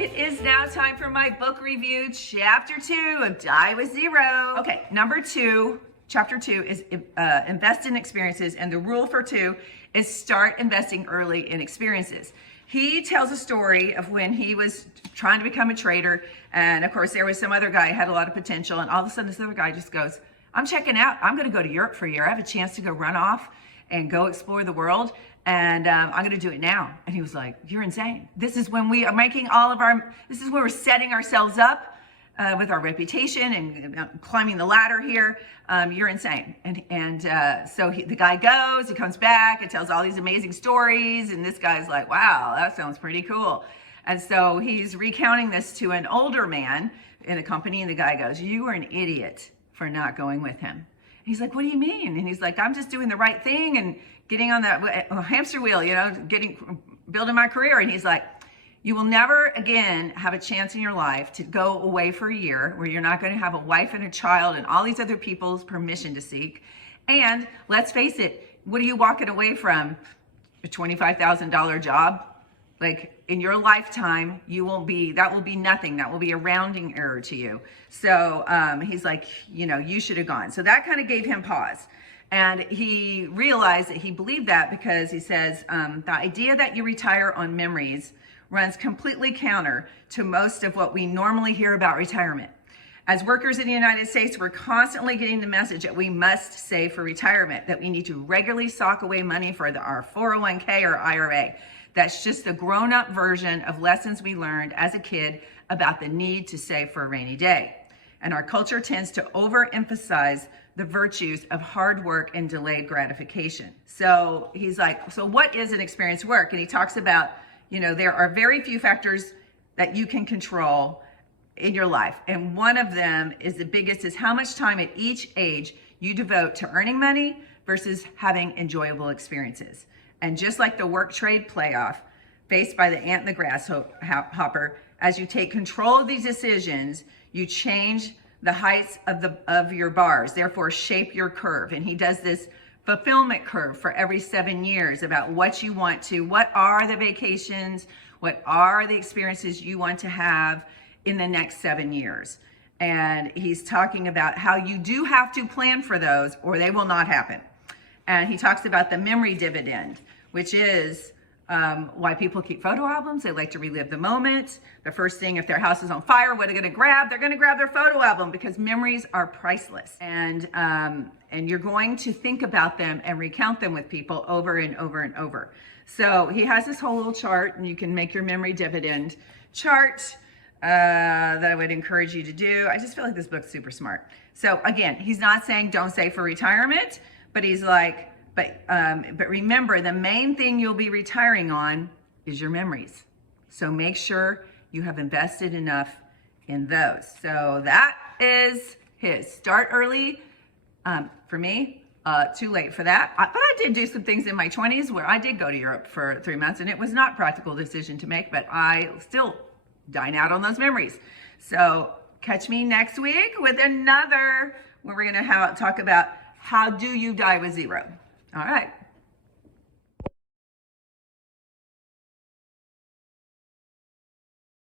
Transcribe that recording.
It is now time for my book review, chapter 2 of Die with Zero. Okay, number 2, chapter 2 is invest in experiences, and the rule for 2 is start investing early in experiences. He tells a story of when he was trying to become a trader, and of course there was some other guy who had a lot of potential, and all of a sudden this other guy just goes, I'm checking out, I'm gonna go to Europe for a year. I have a chance to go run off and go explore the world, and I'm gonna do it now. And he was like, you're insane. This is when we are making this is where we're setting ourselves up with our reputation and climbing the ladder here. You're insane. So the guy goes, he comes back and tells all these amazing stories, and this guy's like, wow, that sounds pretty cool. And so he's recounting this to an older man in a company, and the guy goes, you are an idiot for not going with him. He's like, what do you mean? And he's like, I'm just doing the right thing and getting on that hamster wheel, building my career. And he's like, you will never again have a chance in your life to go away for a year where you're not going to have a wife and a child and all these other people's permission to seek. And let's face it, what are you walking away from? A $25,000 job? Like in your lifetime, that will be nothing. That will be a rounding error to you. So he's like, you should have gone. So that kind of gave him pause. And he realized that he believed that because he says, the idea that you retire on memories runs completely counter to most of what we normally hear about retirement. As workers in the United States, we're constantly getting the message that we must save for retirement, that we need to regularly sock away money for our 401k or IRA. That's just the grown-up version of lessons we learned as a kid about the need to save for a rainy day. And our culture tends to overemphasize the virtues of hard work and delayed gratification. So he's like, so what is an experience work? And he talks about, there are very few factors that you can control in your life. And one of them is the biggest, is how much time at each age you devote to earning money versus having enjoyable experiences. And just like the work trade playoff faced by the ant and the grasshopper, as you take control of these decisions, you change the heights of your bars, therefore shape your curve. And he does this fulfillment curve for every 7 years about what you want to, what are the vacations, what are the experiences you want to have in the next 7 years. And he's talking about how you do have to plan for those or they will not happen. And he talks about the memory dividend, which is why people keep photo albums. They like to relive the moment. The first thing, if their house is on fire, what are they gonna grab? They're gonna grab their photo album because memories are priceless. And you're going to think about them and recount them with people over and over and over. So he has this whole little chart, and you can make your memory dividend chart that I would encourage you to do. I just feel like this book's super smart. So again, he's not saying don't save for retirement, but he's like, but remember, the main thing you'll be retiring on is your memories. So make sure you have invested enough in those. So that is his. Start early. For me, too late for that. But I did do some things in my 20s where I did go to Europe for 3 months, and it was not a practical decision to make, but I still dine out on those memories. So catch me next week with another, where we're gonna talk about how do you die with zero. All right.